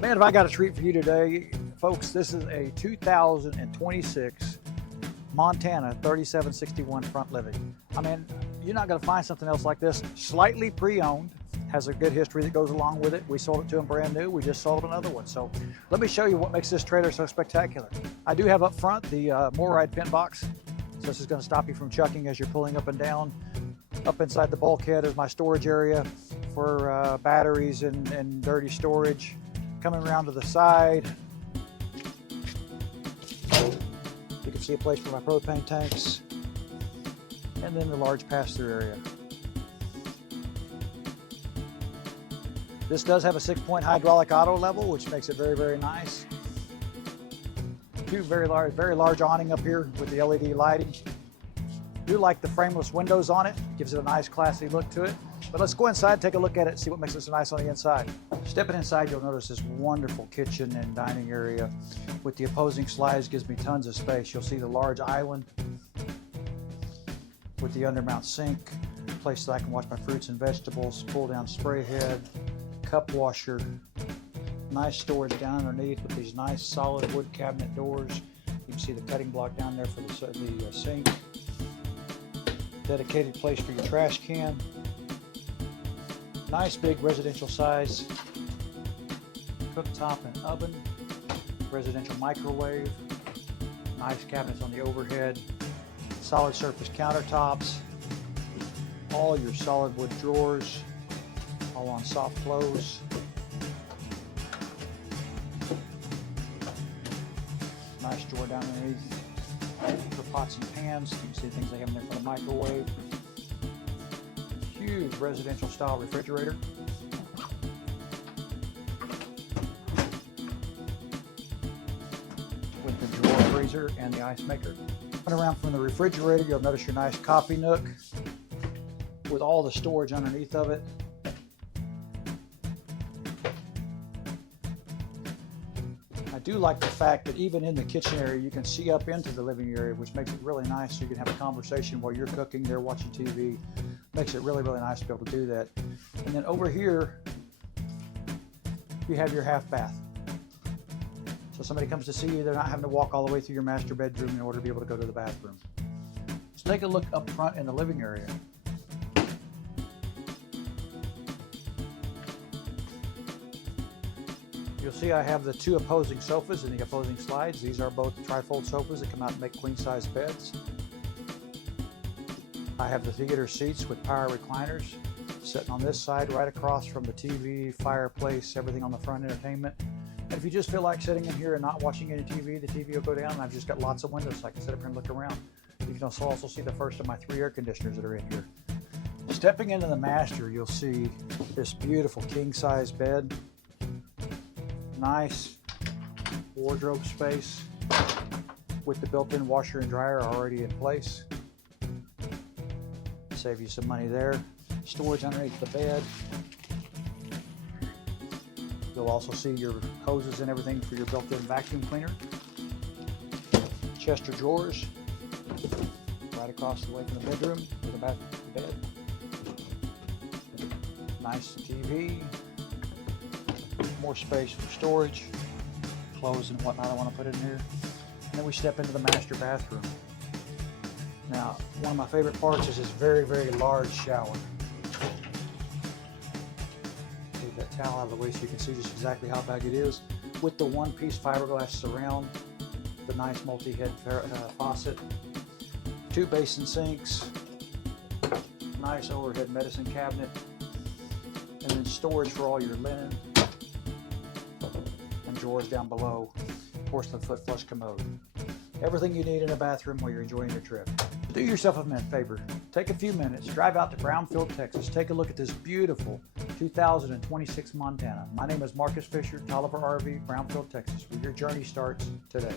Man, have I got a treat for you today, folks. This is a 2026 Montana 3761 front living. I mean, you're not going to find something else like this. Slightly pre-owned, has a good history that goes along with it. We sold it to them brand new. We just sold another one. So let me show you what makes this trailer so spectacular. I do have up front the MORryde pin box. So this is going to stop you from chucking as you're pulling up and down. Up inside the bulkhead is my storage area for batteries and dirty storage. Coming around to the side, you can see a place for my propane tanks, and then the large pass-through area. This does have a 6-point hydraulic auto level, which makes it very, very nice. Two very large awning up here with the LED lighting. Do like the frameless windows on it. Gives it a nice, classy look to it. But let's go inside, take a look at it, see what makes it so nice on the inside. Stepping inside, you'll notice this wonderful kitchen and dining area with the opposing slides. Gives me tons of space. You'll see the large island with the undermount sink, place that I can wash my fruits and vegetables, pull down spray head, cup washer, nice storage down underneath with these nice solid wood cabinet doors. You can see the cutting block down there for the sink. Dedicated place for your trash can. Nice big residential size cooktop and oven, residential microwave, nice cabinets on the overhead, solid surface countertops, all your solid wood drawers, all on soft close. Nice drawer down underneath for pots and pans. You can see things they have in there for the microwave. Huge residential style refrigerator. With the drawer freezer and the ice maker. Coming around from the refrigerator, you'll notice your nice coffee nook with all the storage underneath of it. I do like the fact that even in the kitchen area, you can see up into the living area, which makes it really nice. So you can have a conversation while you're cooking, they're watching TV. Makes it really, really nice to be able to do that. And then over here, you have your half bath. So somebody comes to see you, they're not having to walk all the way through your master bedroom in order to be able to go to the bathroom. Let's take a look up front in the living area. You'll see I have the two opposing sofas and the opposing slides. These are both trifold sofas that come out and make queen size beds. I have the theater seats with power recliners sitting on this side right across from the TV, fireplace, everything on the front entertainment. And if you just feel like sitting in here and not watching any TV, the TV will go down, and I've just got lots of windows so I can sit up here and look around. You can also see the first of my 3 air conditioners that are in here. Stepping into the master, you'll see this beautiful king size bed. Nice wardrobe space with the built-in washer and dryer already in place. Save you some money there. Storage underneath the bed. You'll also see your hoses and everything for your built-in vacuum cleaner. Chest of drawers right across the way from the bedroom with the bed. Nice TV. More space for storage, clothes and whatnot I want to put in here. And then we step into the master bathroom. Now, one of my favorite parts is this very, very large shower. Take that towel out of the way so you can see just exactly how big it is. With the one-piece fiberglass surround, the nice multi-head faucet, 2 basin sinks, nice overhead medicine cabinet, and then storage for all your linen, and drawers down below, porcelain foot flush commode. Everything you need in a bathroom while you're enjoying your trip. Do yourself a favor, take a few minutes, drive out to Brownfield, Texas, take a look at this beautiful 2026 Montana. My name is Marcus Fisher, Tolliver RV, Brownfield, Texas, where your journey starts today.